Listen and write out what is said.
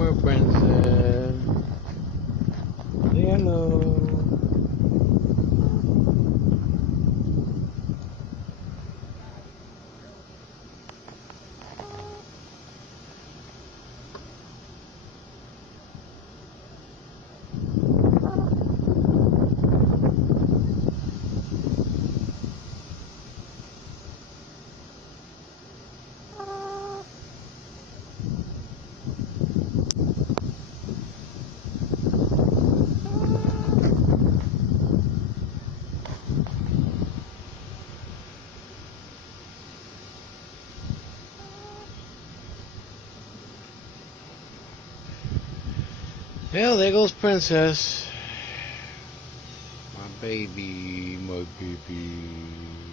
more princess. Say hello. Well, there goes Princess. My baby, my baby.